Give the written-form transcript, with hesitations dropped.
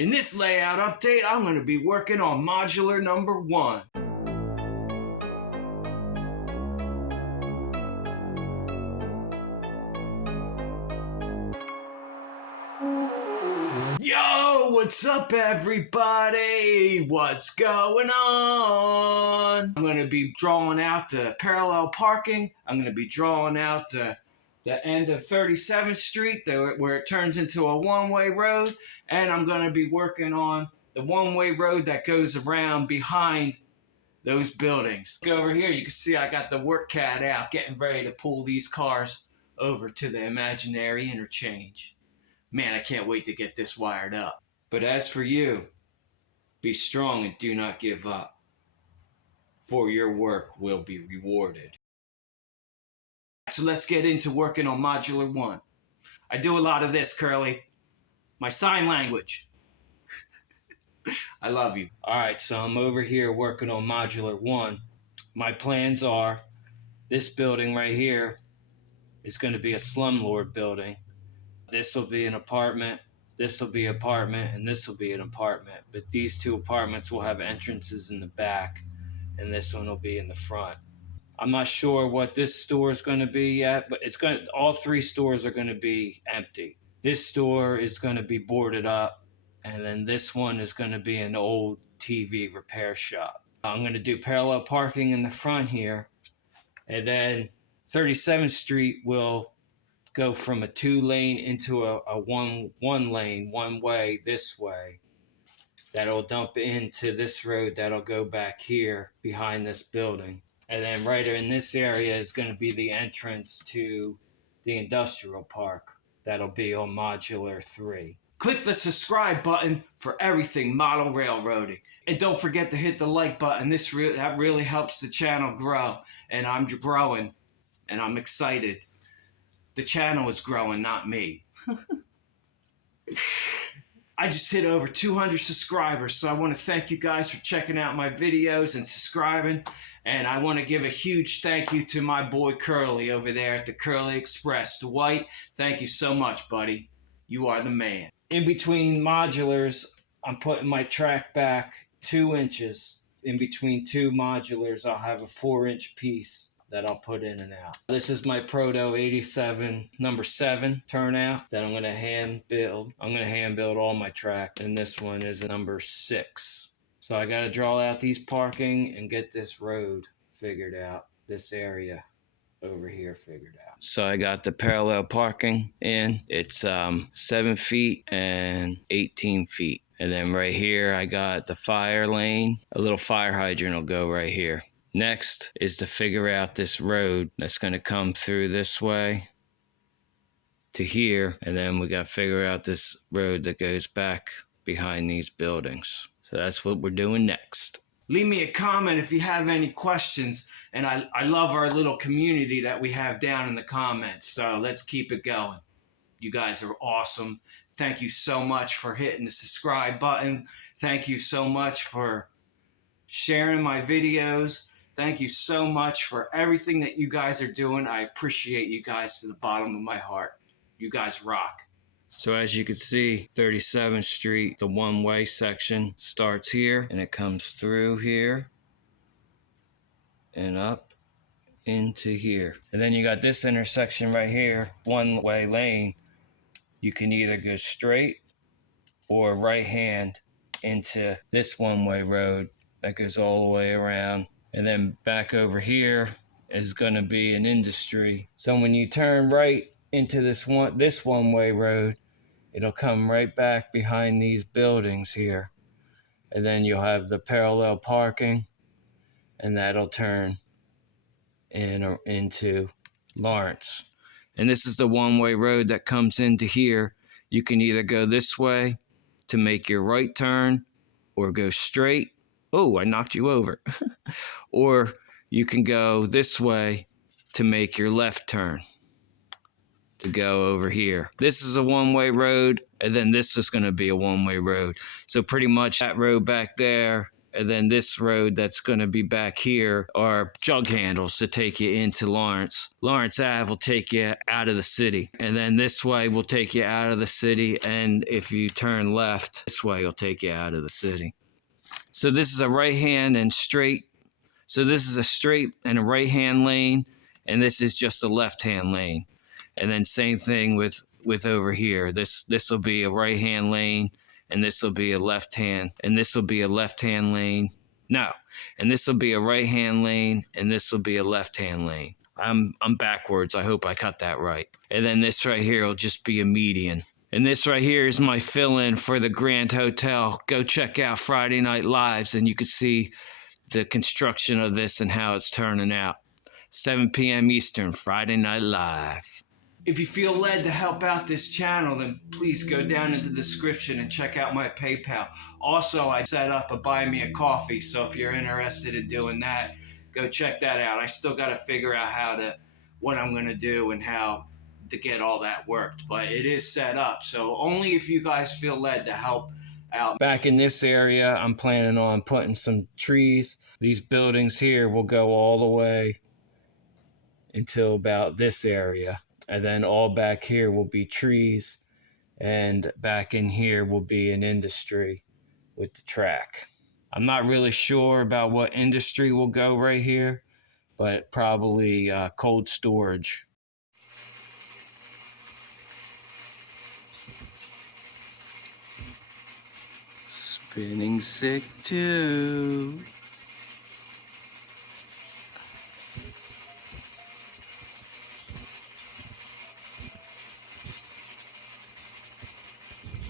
In this layout update, I'm going to be working on modular number 1. Yo, what's up everybody? What's going on? I'm going to be drawing out the parallel parking. I'm going to be drawing out the end of 37th Street where it turns into a one-way road. And I'm going to be working on the one-way road that goes around behind those buildings. Look over here, you can see I got the work cat out getting ready to pull these cars over to the imaginary interchange. Man, I can't wait to get this wired up. But as for you, be strong and do not give up, for your work will be rewarded. So let's get into working on modular 1. I do a lot of this, Curly. My sign language. I love you. Alright, so I'm over here working on modular 1. My plans are, this building right here is going to be a slumlord building. This will be an apartment, this will be an apartment, and this will be an apartment. But these two apartments will have entrances in the back, and this one will be in the front. I'm not sure what this store is going to be yet, but all 3 stores are going to be empty. This store is going to be boarded up, and then this one is going to be an old TV repair shop. I'm going to do parallel parking in the front here, and then 37th Street will go from a 2-lane into a one lane, one way this way. That'll dump into this road that'll go back here behind this building. And then right in this area is going to be the entrance to the industrial park. That'll be on modular 3. Click the subscribe button for everything model railroading. And don't forget to hit the like button. That really helps the channel grow. And I'm growing. And I'm excited. The channel is growing, not me. I just hit over 200 subscribers, so I want to thank you guys for checking out my videos and subscribing. And I want to give a huge thank you to my boy Curly over there at the Curly Express. Dwight, thank you so much, buddy. You are the man. In between modulars, I'm putting my track back 2 inches. In between 2 modulars, I'll have a 4-inch piece that I'll put in and out. This is my Proto 87 number 7 turnout that I'm going to hand build. I'm going to hand build all my track, and this one is a number 6. So I got to draw out these parking and get this road figured out, this area over here figured out. So I got the parallel parking in. It's 7 feet and 18 feet. And then right here I got the fire lane. A little fire hydrant will go right here. Next is to figure out this road that's going to come through this way to here, and then we got to figure out this road that goes back behind these buildings. So that's what we're doing next. Leave me a comment if you have any questions, and I love our little community that we have down in the comments, so let's keep it going. You guys are awesome. Thank you so much for hitting the subscribe button. Thank you so much for sharing my videos. Thank you so much for everything that you guys are doing. I appreciate you guys to the bottom of my heart. You guys rock. So as you can see, 37th Street, the one-way section starts here and it comes through here and up into here. And then you got this intersection right here, one-way lane. You can either go straight or right hand into this one-way road that goes all the way around. And then back over here is going to be an industry. So when you turn right into this one-way road, it'll come right back behind these buildings here. And then you'll have the parallel parking, and that'll turn into Lawrence. And this is the one-way road that comes into here. You can either go this way to make your right turn or go straight. Oh, I knocked you over. Or you can go this way to make your left turn to go over here. This is a one-way road, and then this is going to be a one-way road. So pretty much that road back there And then this road that's going to be back here are jug handles to take you into Lawrence. Lawrence Ave will take you out of the city. And then this way will take you out of the city. And if you turn left, this way will take you out of the city. So this is a right hand and straight. So this is a straight and a right hand lane. And this is just a left hand lane. And then same thing with over here. This will be a right hand lane, and this will be a left hand, and this will be a left hand lane. No, and this will be a right hand lane, and this will be a left hand lane. I'm backwards. I hope I got that right. And then this right here will just be a median. And this right here is my fill-in for the Grand Hotel. Go check out Friday Night Lives, and you can see the construction of this and how it's turning out. 7 p.m. Eastern, Friday Night Live. If you feel led to help out this channel, then please go down into the description and check out my PayPal. Also, I set up a Buy Me a Coffee, so if you're interested in doing that, go check that out. I still got to figure out what I'm going to do and how to get all that worked, but it is set up, so only if you guys feel led to help out. Back in this area, I'm planning on putting some trees. These buildings here will go all the way until about this area. And then all back here will be trees, and back in here will be an industry with the track. I'm not really sure about what industry will go right here, but probably cold storage. Spinning sick too.